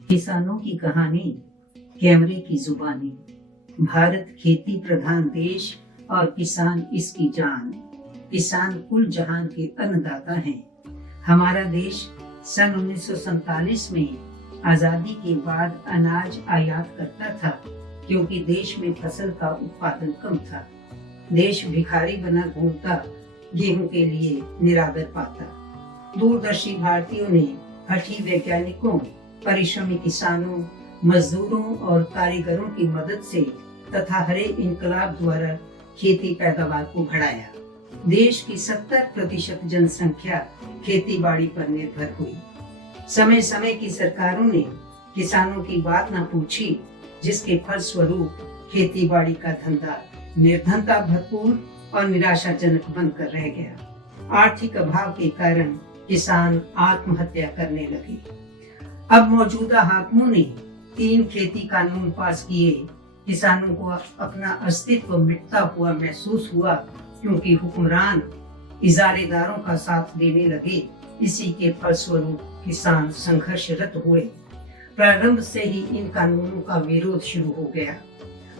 किसानों की कहानी, कैमरे की जुबानी। भारत खेती प्रधान देश और किसान इसकी जान। किसान कुल जहान के अन्नदाता हैं। हमारा देश सन 1947 में आजादी के बाद अनाज आयात करता था, क्योंकि देश में फसल का उत्पादन कम था। देश भिखारी बना घूमता, गेहूं के लिए निरादर पाता। दूरदर्शी भारतीयों ने हठी वैज्ञानिकों, परिश्रमी किसानों, मजदूरों और कारीगरों की मदद से तथा हरे इनकलाब द्वारा खेती पैदावार को बढ़ाया। देश की 70% जनसंख्या खेती बाड़ी पर निर्भर हुई। समय समय की सरकारों ने किसानों की बात न पूछी, जिसके फलस्वरूप खेती बाड़ी का धंधा निर्धनता भरपूर और निराशाजनक बनकर रह गया। आर्थिक अभाव के कारण किसान आत्महत्या करने लगे। अब मौजूदा हाकिमों ने 3 खेती कानून पास किए। किसानों को अपना अस्तित्व मिटता हुआ महसूस हुआ, क्योंकि हुक्मरान इजारेदारों का साथ देने लगे। इसी के फलस्वरूप किसान संघर्षरत हुए। प्रारंभ से ही इन कानूनों का विरोध शुरू हो गया।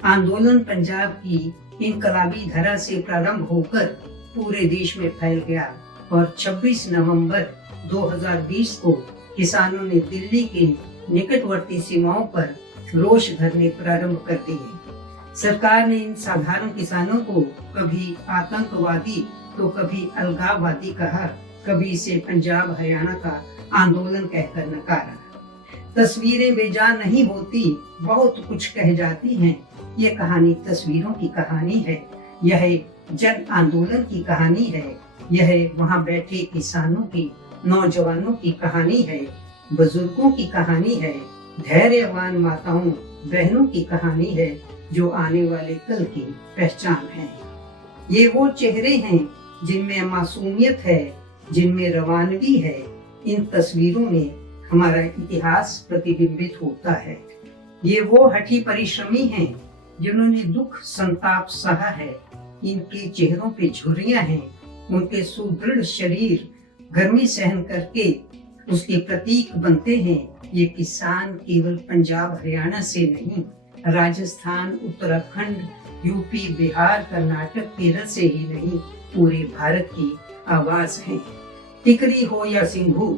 आंदोलन पंजाब की इनकलाबी धारा से प्रारंभ होकर पूरे देश में फैल गया और 26 नवंबर 2020 को किसानों ने दिल्ली के निकटवर्ती सीमाओं पर रोष धरने प्रारंभ कर दिए। सरकार ने इन साधारण किसानों को कभी आतंकवादी तो कभी अलगाववादी कहा, कभी इसे पंजाब हरियाणा का आंदोलन कहकर नकारा। तस्वीरें बेजान नहीं होती, बहुत कुछ कह जाती हैं। ये कहानी तस्वीरों की कहानी है। यह जन आंदोलन की कहानी है। यह वहाँ बैठे किसानों की, नौजवानों की कहानी है। बुजुर्गों की कहानी है। धैर्यवान माताओं बहनों की कहानी है, जो आने वाले कल की पहचान है। ये वो चेहरे हैं जिनमें मासूमियत है, जिनमें रवानगी है। इन तस्वीरों में हमारा इतिहास प्रतिबिंबित होता है। ये वो हठी परिश्रमी हैं जिन्होंने दुख संताप सहा है। इनके चेहरों पे झुर्रियां हैं। उनके सुदृढ़ शरीर गर्मी सहन करके उसके प्रतीक बनते हैं। ये किसान केवल पंजाब हरियाणा से नहीं, राजस्थान, उत्तराखंड, यूपी, बिहार, कर्नाटक, केरल से ही नहीं, पूरे भारत की आवाज है। टिकरी हो या सिंघू,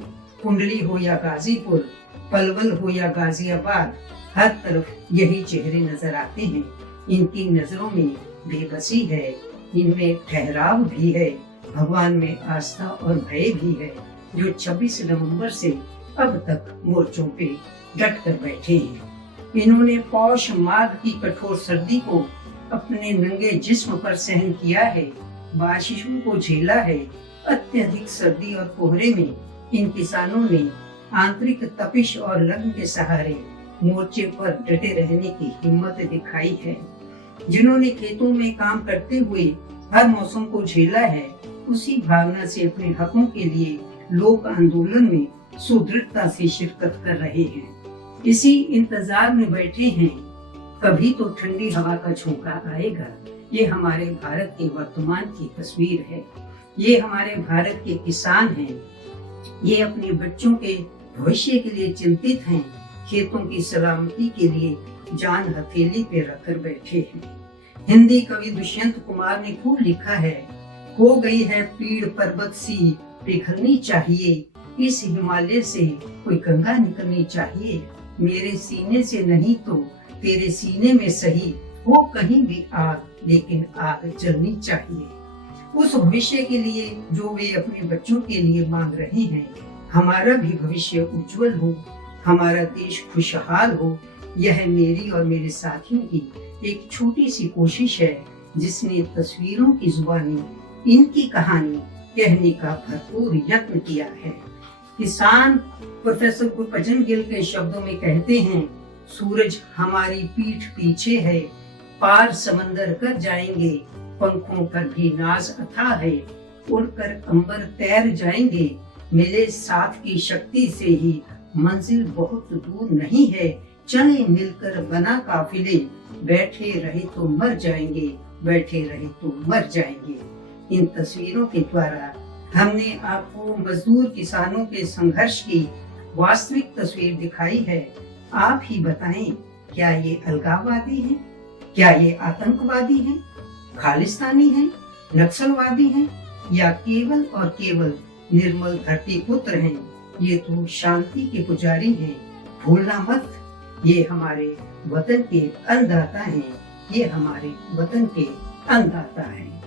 कुंडली हो या गाजीपुर, पलवल हो या गाजियाबाद, हर तरफ यही चेहरे नजर आते हैं। इनकी नजरों में बेबसी है, इनमें ठहराव भी है, भगवान में आस्था और भय भी है, जो 26 नवंबर से अब तक मोर्चों पे डट कर बैठे हैं। इन्होंने पौष माघ की कठोर सर्दी को अपने नंगे जिस्म पर सहन किया है, बाशिशों को झेला है। अत्यधिक सर्दी और कोहरे में इन किसानों ने आंतरिक तपिश और लगन के सहारे मोर्चे पर डटे रहने की हिम्मत दिखाई है। जिन्होंने खेतों में काम करते हुए हर मौसम को झेला है, उसी भावना से अपने हकों के लिए लोक आंदोलन में सुदृढ़ता से शिरकत कर रहे हैं। इसी इंतजार में बैठे हैं, कभी तो ठंडी हवा का झोंका आएगा। ये हमारे भारत के वर्तमान की तस्वीर है। ये हमारे भारत के किसान हैं। ये अपने बच्चों के भविष्य के लिए चिंतित हैं। खेतों की सलामती के लिए जान हथेली पे रखकर बैठे हैं। हिंदी कवि दुष्यंत कुमार ने खूब लिखा है, हो गई है पीड़ पर्वत सी पिघलनी चाहिए, इस हिमालय से कोई गंगा निकलनी चाहिए। मेरे सीने से नहीं तो तेरे सीने में सही, हो कहीं भी आग, लेकिन आग जलनी चाहिए। उस भविष्य के लिए जो वे अपने बच्चों के लिए मांग रहे हैं, हमारा भी भविष्य उज्जवल हो, हमारा देश खुशहाल हो, यह मेरी और मेरे साथियों की एक छोटी सी कोशिश है, जिसने तस्वीरों की जुबानी इनकी कहानी कहने का भरपूर यत्न किया है। किसान प्रोफेसर गुरबचन गिल के शब्दों में कहते हैं, सूरज हमारी पीठ पीछे है, पार समंदर कर जाएंगे, पंखों पर भी नाज अथा है, उड़कर अंबर तैर जाएंगे, मिले साथ की शक्ति से ही मंजिल बहुत दूर नहीं है, चले मिलकर बना काफिले, बैठे रहे तो मर जाएंगे, बैठे रहे तो मर जाएंगे। इन तस्वीरों के द्वारा हमने आपको मजदूर किसानों के संघर्ष की वास्तविक तस्वीर दिखाई है, आप ही बताएं, क्या ये अलगाववादी हैं? क्या ये आतंकवादी हैं? खालिस्तानी हैं? नक्सलवादी हैं? या केवल और केवल निर्मल धरती पुत्र हैं? ये तो शांति के पुजारी हैं। भूलना मत, ये हमारे वतन के अन्नदाता हैं। ये हमारे वतन के अन्नदाता हैं।